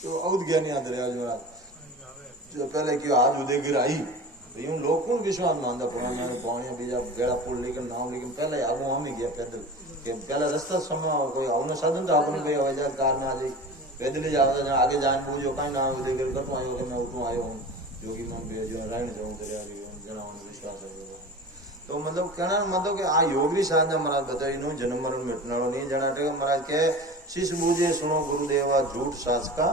तो अवध ज्ञानी आदर महाराज जो पहले क्यों आज उदय गिराई यूं लोग कौन विश्वास मानता पुराना पानी बीजा बेड़ा पुल लेकिन नाम लेकिन पहले आगू हम ही गया पैदल के पहला रास्ता समय कोई आवने साधन तो आपने भाई हवाई जहाज कार में आ जाए पैदल ही जाओ जहाँ आगे जान बूझो कहीं ना उदय गिर कर आयो कि मैं उठूँ आयो हूँ जोगी मन भी जो रायण जाऊँ दरिया जना विश्वास है तो मतलब कहना मतलब कि आ योगी साधना महाराज बताई नो जन्म मरण मिटना नहीं जना महाराज के शिष्य बूझे सुनो गुरुदेवा झूठ साच का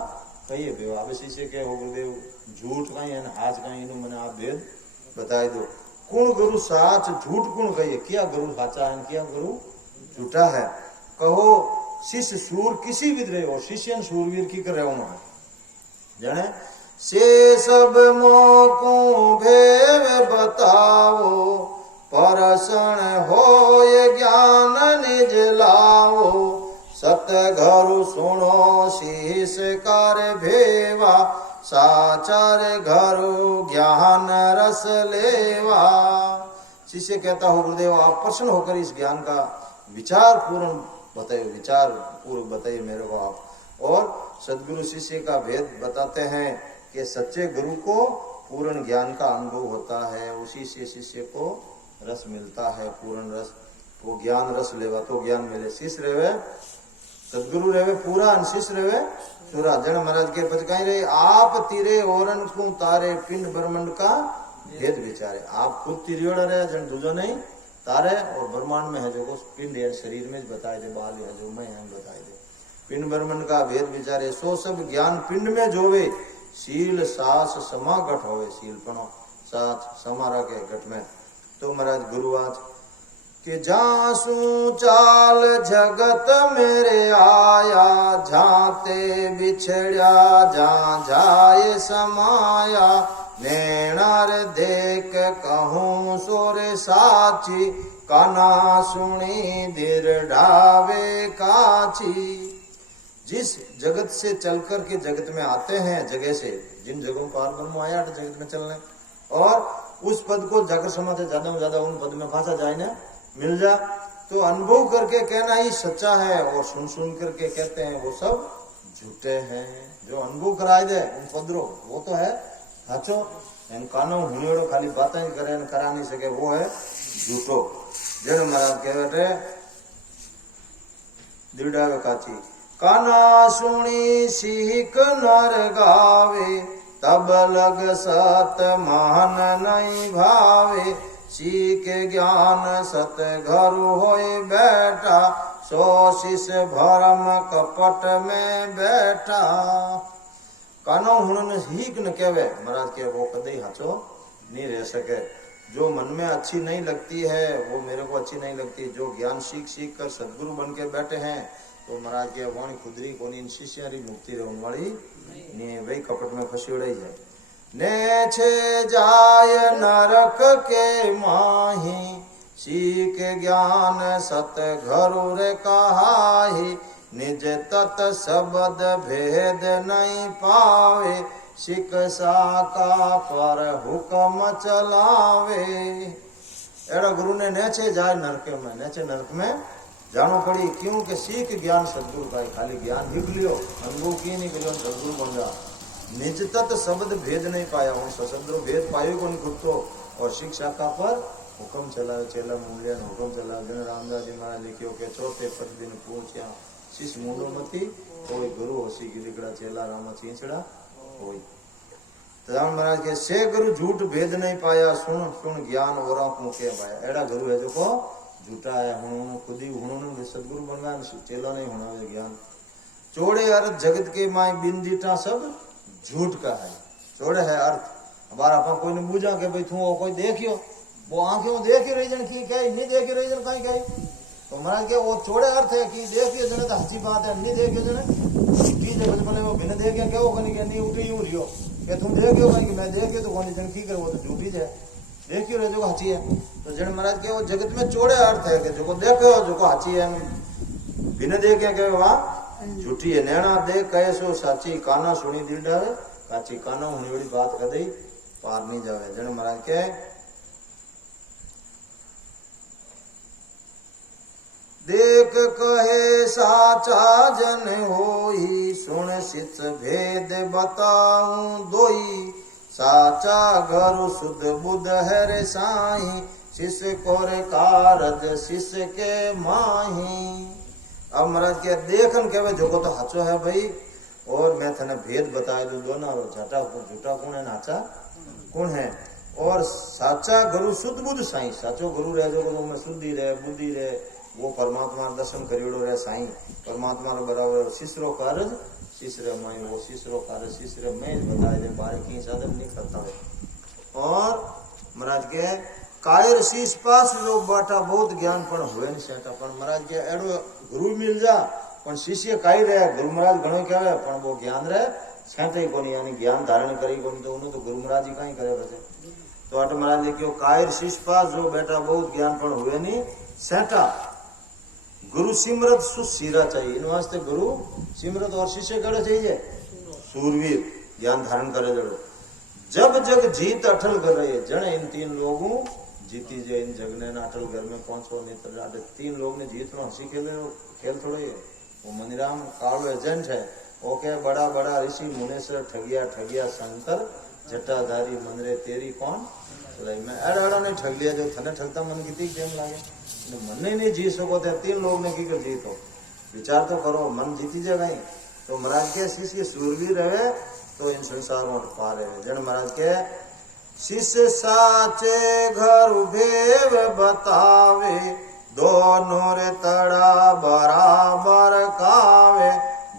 कहिए बेवा अब शिष्य के हो गुरुदेव झूठ कहीं है हाथ कहीं इन मैंने आप भेद बताई दो कौन गुरु साच झूठ कौन कहिए क्या गुरु साचा है क्या गुरु झूठा है कहो शिष्य सूर किसी भी रहे हो शिष्य सूरवीर की कर रहे हो जाने से सब मोको भेव बताओ परसण हो ज्ञान निज लाओ सत घरु सुनो शीश कर भेवा साचार घरु ज्ञान रस लेवा। शिष्य कहता हो गुरुदेव आप प्रसन्न होकर इस ज्ञान का विचार पूर्ण बताइए विचार पूर्व बताइए मेरे को आप और सदगुरु शिष्य का भेद बताते हैं कि सच्चे गुरु को पूर्ण ज्ञान का अनुभव होता है उसी से शिष्य को रस मिलता है पूर्ण रस वो ज्ञान रस लेवा तो ज्ञान मिले शिष्य रेवे सदगुरु रेवे पूरा शिष्य रेवे सूरा जन महाराज के पचकाई रहे आप तीरे औरन को तारे पिंड ब्रह्मांड का भेद विचारे आप खुद तिरियोड़ा रहे जन दूजो नहीं तारे और ब्रह्मांड में है जो पिंड है शरीर में बताए दे बाल है जो मैं बताए दे पिंड ब्रह्मांड का भेद विचारे सो सब ज्ञान पिंड में जोवे शील सास समागठ होवे शील पनो साथ समारा के घट में तो महाराज गुरुवाच कि जासू चाल जगत मेरे आया जाते बिछड़िया जा जाए समाया नैणार देख कहूँ सोरे साची काना सुनी दिर ढावे काची। जिस जगत से चलकर के जगत में आते हैं जगह से जिन जगहों पार ब्रह्म आया जगत में चलने और उस पद को जाकर समाते ज्यादा उन पद में फंसा जाए ना मिल जा तो अनुभव करके कहना ही सच्चा है और सुन सुन करके कहते हैं वो सब झूठे हैं जो अनुभव कराए दे उन पदरों वो तो है साचो एन कानो हुनेड़ो खाली बातें ही करे करा नहीं सके वो है झूठो जन महाराज कह बैठे दृढ़ काची काना सुनी सीख नर गावे तब लग सत मान नहीं भावे सीख ज्ञान सत घरु होए बैठा सो शिष भरम कपट में बैठा। कानो हुन हीक न कहवे महाराज के वो कदे हाचो नहीं रह सके जो मन में अच्छी नहीं लगती है वो मेरे को अच्छी नहीं लगती जो ज्ञान सीख सीख कर सदगुरु बन के बैठे हैं तो महाराज के वाणी खुदरी कोनी इन शिष्यारी मुक्ति रहने वाली नहीं वही कपट में फंसी उड़ाई जाए ने छे जाय नरक के माही सीख ज्ञान सत घरु रे कहाही निज तत शब्द भेद नहीं पावे शिक्षा का पर हुक्म चलावे। एड़ा गुरु ने नेचे जाए नरक में नेचे नरक में जानो पड़ी क्यों के सीख ज्ञान सदगुरु का खाली ज्ञान हिग लियो अनुभव किए नहीं करो सदगुरु बन जा निज तत् शब्द भेद नहीं पाया हूँ सशद्रो भेद पायो को नहीं खुद तो और शिक्षा का पर हुक्म चलाओ चेला मूल्यन हुक्म चलाओ जन रामदास जी महाराज लिखियो के चौथे पद दिन पूछया शिष मूंडो मती कोई गुरु होसी गिरिकड़ा चेला रामा चींचड़ा होई राम महाराज के से गुरु झूठ भेद नहीं पाया सुन सुन ज्ञान और को के पाया एड़ा गुरु है जो को झूठा है हुण खुद ही हुण सदगुरु बनना चेला नहीं होना ज्ञान चौड़े अर्थ जगत के माय बिंदीटा सब झूठ का है चौड़े है अर्थ हमारा अपन कोई ने बूझा के भाई तू कोई देखियो वो आंखें देख रही जन की कही नहीं देख रही जन कहीं कही तो महाराज के वो चौड़े अर्थ है कि देखियो जने तो अच्छी बात है नहीं देखियो जने की जब बचपन वो बिना देखे क्या वो कहीं नहीं उठी यूं रियो कि तुम देखियो कहीं मैं देखियो तो कौन जन की करे वो तो झूठी है देखियो रे जो अच्छी है तो जन महाराज के वो जगत में चौड़े अर्थ है कि जो को देखो जो को अच्छी है बिना देखे के वहां झूठी है नैना देख कहे सो साची काना सुनी दिल डावे काची काना होने वाली बात कदई पार नहीं जावे जन महाराज के देख कहे साचा जन होई, सुन सिच भेद बताऊं दोई, साचा घर शुद्ध बुद्ध है रे साई, शिष्य कोर कारज शिष्य के माही। अब महाराज के देखन के जो तो हाचो है भाई, और मैं थने भेद बताए दू दोनों झटा झूठा कौन है नाचा कौन है। और साचा गुरु शुद्ध बुद्ध साई, साचो गुरु रहे जो गुरु में शुद्धि रहे बुद्धि रहे, वो परमात्मा दर्शन करियोड़ो रहे साई, परमात्मा रो बराबर शिष्य कारज शिष्य मैं, वो शिष्य कारज शिष्य मैं बताए दे, बारे की साधन नहीं करता है। और महाराज के कायर शीश पास लोग बाटा बहुत ज्ञान पण हुए नहीं सेटा, पण महाराज के एडो गुरु मिल जा पण शिष्य काई रहे, गुरु महाराज घणो कहे पण वो ज्ञान रहे सेटे ही कोनी, यानी ज्ञान धारण करी कोनी, तो उन्होंने तो गुरु महाराज ही कहीं करे बचे। तो अट महाराज ने क्यों कायर शीश पास जो बेटा बहुत ज्ञान पण हुए नहीं सेटा, गुरु सिमरत सुशीरा चाहिए। इन वास्ते गुरु सिमरत और शिष्य कड़े चाहिए सूरवीर, ज्ञान धारण करे जड़ो। जब जग जीत अटल कर रहे जन इन तीन लोगों जीती जे, इन जग ने अटल घर में पहुंचो नेत्र, तीन लोग ने जीत लो हंसी खेल थोड़े है। वो मनीराम कालो एजेंट है, ओके बड़ा बड़ा ऋषि मुनेश्वर ठगिया ठगिया शंकर, जटाधारी मंदरे तेरी कौन चलाई। मैं एड़ा ने ठग लिया, जो थने ठगता मन की केम लागे, मन नहीं जी सको थे, तीन लोग ने की कर जीतो, विचार तो करो मन जीती जाएगा ही। तो महाराज के शिष्य सूरवीर रहे तो इन संसार में पा रहे। जन महाराज के शिष्य साचे घर भेव बतावे, दोनों रे तड़ा बराबर कावे,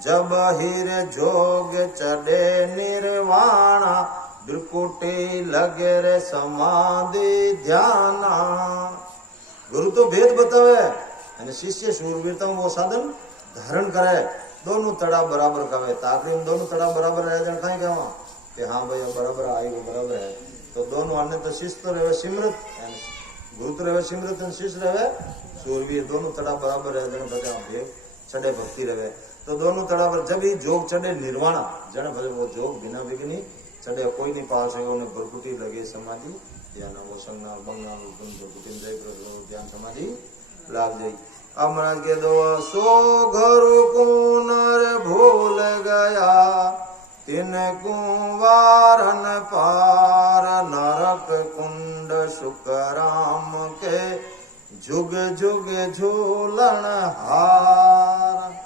जब हिर जोग चढ़े निर्वाणा, बिरकुटी लगे रे समाधि ध्याना। गुरु तो भेद बतावे અને शिष्य शूरवीरता वो साधन धारण करे, दोनों तड़ा बराबर कावे, ताकरी में दोनों तड़ा बराबर रहे जन कहीं कहवा कि हाँ भाई बराबर आई वो बराबर है। तो दोनों अन्य तो शिष्य तो रहे सिमरत, गुरु तो रहे सिमरत और शिष्य रहे शूरवीर, दोनों तड़ा बराबर रहे जन बचा भेद चढ़े भक्ति रहे। तो दोनों तड़ा पर जब ही जोग चढ़े निर्वाणा, जन भले वो जोग बिना विघ्नी चढ़े, कोई नहीं पास है, उन्हें भरकुटी लगे समाधि ध्यान, वो संज्ञा बंगा ध्यान समाधि लाग जाई। अब महाराज के दो सो घर को नर भूल गया, तिन कुंवारन पार, नरक कुंड सुखराम के, जुग जुग झूलन हार।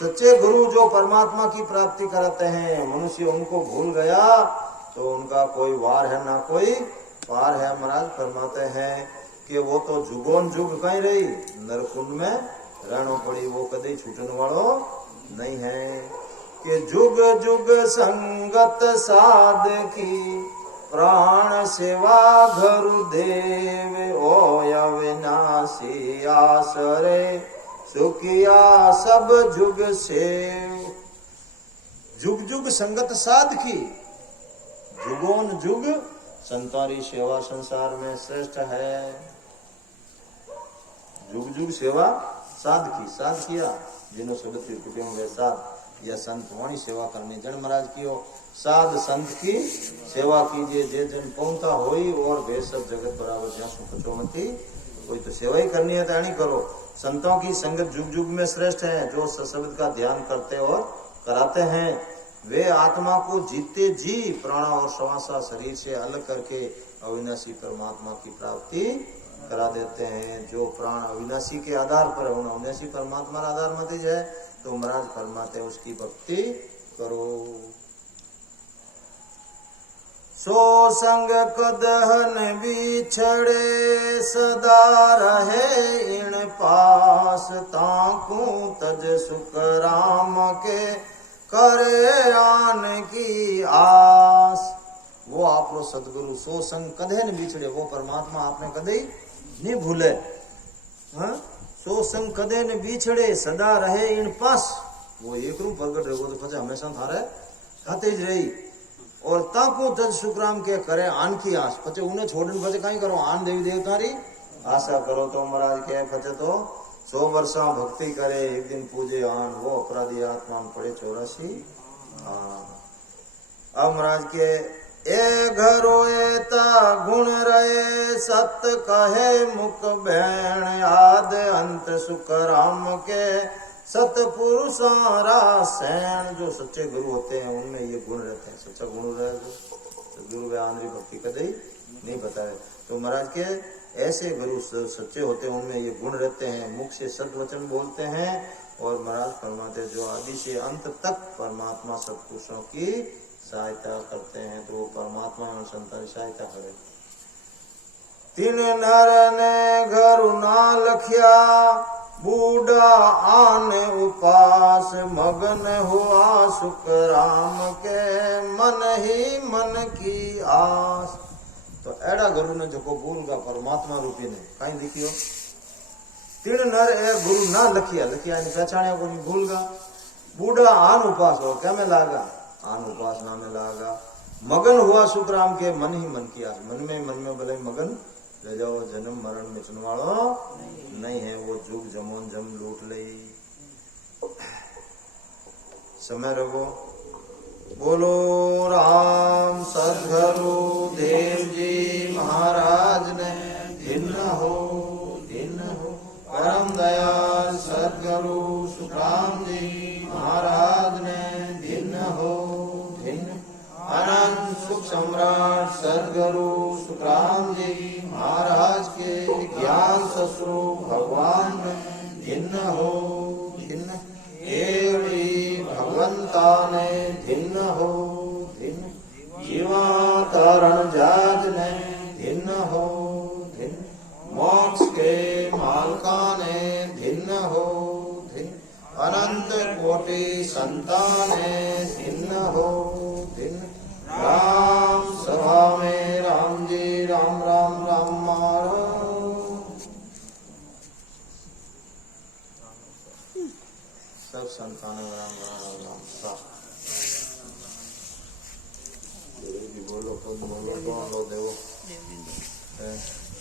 सच्चे गुरु जो परमात्मा की प्राप्ति कराते हैं, मनुष्य उनको भूल गया तो उनका कोई वार है ना कोई पार है। महाराज फरमाते हैं कि वो तो जुगोन जुग कहीं रही नरकुंड में रहनो पड़ी, वो कभी छूटने वालो नहीं है। कि जुग जुग संगत साध की, प्राण सेवा घरु देव, ओय अविनाशी आसरे, सुखिया सब जुग सेव। जुग जुग संगत साध की, जुगोन जुग संतारी सेवा संसार में श्रेष्ठ है। जुग जुग सेवा साध की, साध किया जिन्हों शब्द त्रिकुटी में साध या संत वाणी सेवा करनी। जन महाराज की हो साध संत की सेवा कीजिए, जे जन पहुंचता होई और वे सब जगत बराबर ज्या सुखचो मती, कोई तो सेवा ही करनी है तो नहीं करो। संतों की संगत जुग जुग में श्रेष्ठ है, जो शब्द का ध्यान करते और कराते हैं। वे आत्मा को जीते जी प्राण और श्वासा शरीर से अलग करके अविनाशी परमात्मा की प्राप्ति करा देते हैं। जो प्राण अविनाशी के आधार पर है, अविनाशी परमात्मा आधार मत जाए तो महाराज फरमाते उसकी भक्ति करो। सो संग कदहन बिछड़े, सदा रहे इन पास, ताकू तज सुख राम के, करे आन की आस। वो आपरो सदगुरु सो संग कदे न बिछड़े, वो परमात्मा आपने कदे नहीं भूले। हाँ? सो संग कदे न बिछड़े, सदा रहे इन पास। वो एक रूप प्रगट रहे, वो तो पचा हमेशा थारे खाते ही रही। और ताको तज सुखराम के करे आन की आस, पचे उन्हें छोड़ने पचे कहीं करो आन देवी देवता री आशा करो। तो महाराज के पचे तो 100 वर्षा भक्ति करे, एक दिन पूजे आन, वो अपराधी आत्मा पड़े 84। अब महाराज के ए घरो एता गुण रहे सत कहे मुख बैण आद अंत सुख राम के सतपुरुषारा सैन। जो सच्चे गुरु होते हैं उनमें ये गुण रहते हैं। सच्चा गुरु रहे तो गुरु आंध्री भक्ति कदई नहीं बताए। तो महाराज के ऐसे गुरु सच्चे होते हैं उनमें ये गुण रहते हैं। मुख से सद्वचन बोलते हैं और महाराज फरमाते जो आदि से अंत तक परमात्मा सत्पुरुषों की सहायता करते हैं। तो वो परमात्मा एवं संतान सहायता करे। तीन नर ने घर ना लखिया बूढ़ा आन उपास मगन हुआ सुख राम के मन ही मन की आस। तो एड़ा गुरु ने जो बोलगा परमात्मा रूपी ने कहीं लिखियो तीन नर ए गुरु ना लखिया लखिया ने पहचानिया को नहीं भूलगा। बूढ़ा आन उपास हो क्या में लागा आन उपासना में लागा। मगन हुआ सुख राम के मन ही मन की आस। मन में भले मगन ले जाओ जन्म मरण मिचन वालो नहीं है। वो जुग जमोन जम लूट ले समय रहो। बोलो राम सद्गुरु देव जी महाराज ने भिन्न हो परम दयाल सद्गुरु सुखराम जी महाराज ने भिन्न हो अनंत सुख सम्राट सद्गुरु सुखराम जी महाराज के ज्ञान ससुरु भगवान भिन्न हो एड़ी भगवंता ने भिन्न हो जीवा कारण जाज ने भिन्न हो मोक्ष के मालका ने भिन्न हो अनंत कोटि संतान भिन्न हो राम सभा में राम जी राम राम राम मारो। सब संतान राम राम राम राम। बोलो कौन बोलो कौन लो देवो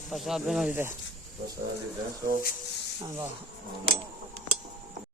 प्रसाद बना दे प्रसाद दे सो।